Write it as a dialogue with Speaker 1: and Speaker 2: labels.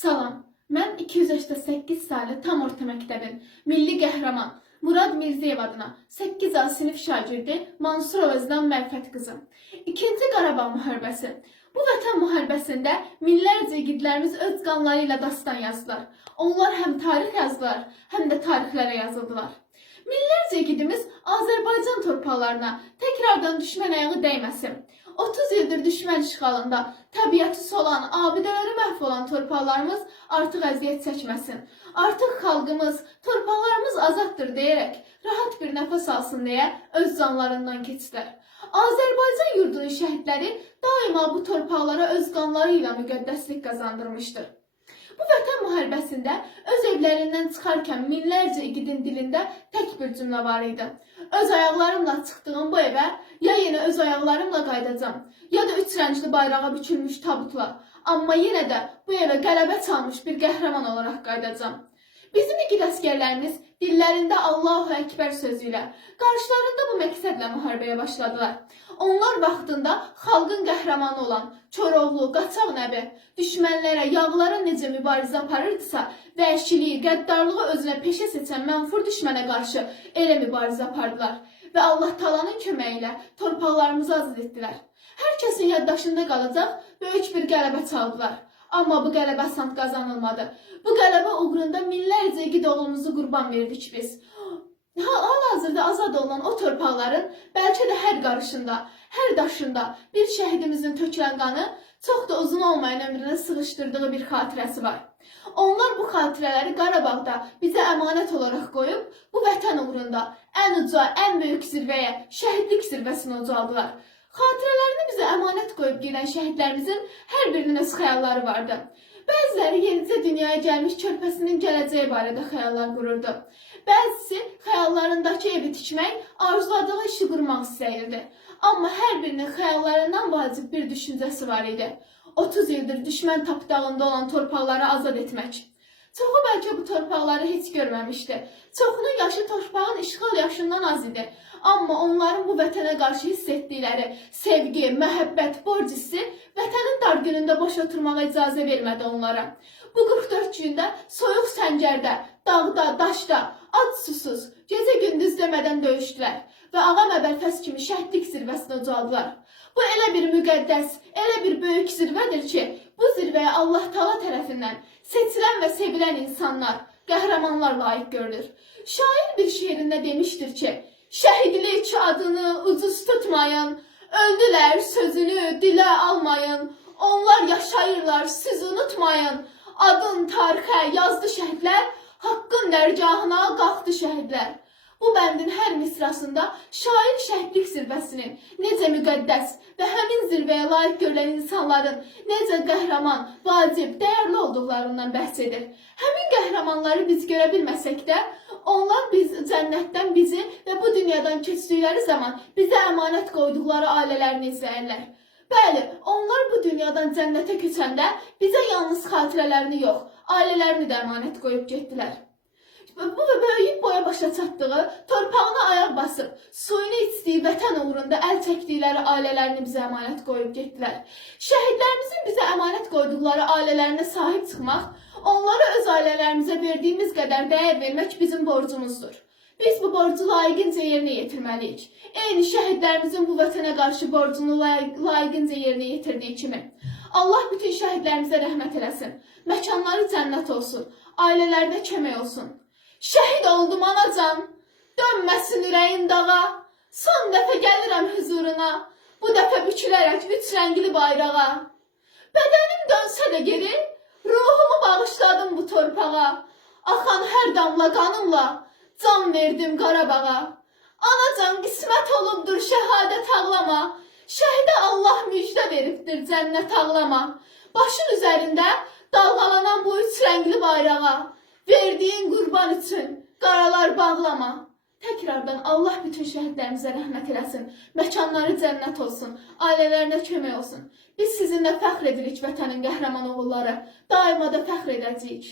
Speaker 1: Salam, mən 288 saylı tam orta məktəbin milli qəhrəman Murad Mirziyev adına 8 A sinif şagirdi Mansur Özdən Mərfət qızı. İkinci Qarabağ müharibəsi. Bu vətən müharibəsində minlərcə igidlərimiz öz qanları ilə dastan yazdılar. Onlar həm tarix yazdılar, həm də tarixlərə yazıldılar. Minlərcə igidimiz Azərbaycan torpaqlarına təkrardan düşmən ayağı dəyməsin. 30 ildir düşmən işğalında təbiəti solan, abidələri məhv olan torpaqlarımız artıq əziyyət çəkməsin. Artıq xalqımız, torpaqlarımız azaddır deyərək rahat bir nəfəs alsın deyə öz canlarından keçdilər. Azərbaycan yurdunun şəhidləri daima bu torpaqlara öz qanları ilə müqəddəslik qazandırmışdır. Bu vətən müharibəsində öz evlərindən çıxarkən minlərcə igidin dilində tək bir cümlə var idi. Öz ayaqlarımla çıxdığım bu evə ya yenə öz ayaqlarımla qayıdacam, ya da üç rəngli bayrağa bükülmüş tabutla. Amma yenə də bu evə qələbə çalmış bir qəhrəman olaraq qayıdacam. Bizim igid əsgərlərimiz dillərində Allahu Ekber sözü ilə qarşılarında bu məqsədlə müharibəyə başladılar. Onlar vaxtında xalqın qəhrəmanı olan Koroğlu, Qaçaq Nəbi düşmənlərə, yağlara necə mübarizə aparırdısa, vəhşiliyi, qəddarlığı özünə peşə seçən mənfur düşmənə qarşı elə mübarizə apardılar və Allah Taala'nın köməyi ilə torpaqlarımızı azad etdilər. Hər kəsin yaddaşında qalacaq böyük bir qələbə çaldılar. Amma bu qələbə asan qazanılmadı. Bu qələbə uğrunda minlərcə igid oğlumuzu qurban verdik biz. Hal- Hal-hazırda azad olunan o torpaqların bəlkə də hər qarışında, hər daşında bir şəhidimizin tökülən qanı çox da uzun olmayan ömrünə sığışdırdığı bir xatirəsi var. Onlar bu xatirələri Qarabağda bizə əmanət olaraq qoyub, bu vətən uğrunda ən uca, ən böyük zirvəyə, şəhidlik zirvəsinə ucaldılar. Xatirələrini bizə əmanət qoyub gedən şəhidlərimizin hər birinin öz xəyalları vardı. Bəziləri yenicə dünyaya gəlmiş körpəsinin gələcəyi barədə xəyallar qururdu. Bəzisi xəyallarındakı evi tikmək, arzuladığı işi qurmaq istəyirdi. Amma hər birinin xəyallarından vacib bir düşüncəsi var idi. 30 ildir düşmən tapdağında olan torpaqları azad etmək. Çoxu bəlkə bu torpaqları heç görməmişdi. Çoxunun yaşı torpağın işğal yaşından az idi. Amma onların bu vətənə qarşı hiss etdikləri sevgi, məhəbbət, borc hissi vətənin dar günündə boş oturmağa icazə vermədi onlara. Bu 44 gündə soyuq səngərdə, dağda, daşda, ac susuz, gecə gündüz demədən döyüşdülər və ağa məbərfəs kimi şəhidlik zirvəsinə ucaldılar. Bu elə bir müqəddəs, elə bir böyük zirvədir ki, bu zirvəyə Allah Taala tərəfindən seçilən və sevilən insanlar, qəhrəmanlar layiq görülür. Şair bir şeirində demişdir ki, şəhidlik adını ucuz tutmayın, öldülər sözünü dilə almayın. Onlar yaşayırlar, siz unutmayın. Adın tarixə yazdı şəhidlər, haqqın dərgahına qalxdı şəhidlər. Bu bəndin hər misrasında şair şəhidlik zirvəsinin necə müqəddəs və həmin zirvəyə layiq görülən insanların necə qəhrəman, vacib, dəyərli olduqlarından bəhs edir. Həmin qəhrəmanları biz görə bilməsək də, onlar biz cənnətdən bizi və bu dünyadan keçdikləri zaman bizə əmanət qoyduqları ailələrini izləyirlər. Bəli, onlar dünyadan cənnətə keçəndə bizə yalnız xatirələrini yox, ailələrini də əmanət qoyub getdilər. Bu və böyüyüb boya başa çatdığı, torpağına ayaq basıb, suyunu içdiyi vətən uğrunda əl çəkdikləri ailələrini bizə əmanət qoyub getdilər. Şəhidlərimizin bizə əmanət qoyduqları ailələrinə sahib çıxmaq, onlara öz ailələrimizə verdiyimiz qədər dəyər vermək bizim borcumuzdur. Biz bu borcu layiqincə yerinə yetirməliyik. Eyni şəhidlərimizin bu vətənə qarşı borcunu layiq- layiqincə yerinə yetirdiyi kimi. Allah bütün şəhidlərimizə rəhmət eləsin. Məkanları cənnət olsun. Ailələrinə kömək olsun. Şəhid oldum anacan, dönməsin ürəyin dağa. Son dəfə gəlirəm huzuruna, bu dəfə bükülərək üç rəngli bayrağa. Bədənim dönsə də geri, ruhumu bağışladım bu torpağa. Axan hər damla qanımla can verdim Qarabağa. Anacan qismət olubdur şəhadət ağlama. Şəhidə Allah müjdə veribdir cənnət ağlama. Başın üzərində dalğalanan bu üç rəngli bayrağa. Verdiyin qurban üçün qaralar bağlama. Təkrardan Allah bütün şəhidlərimizə rəhmət eləsin. Məkanları cənnət olsun. Ailələrinə kömək olsun. Biz sizinlə fəxr edirik vətənin qəhrəman oğulları. Daima da fəxr edəcəyik.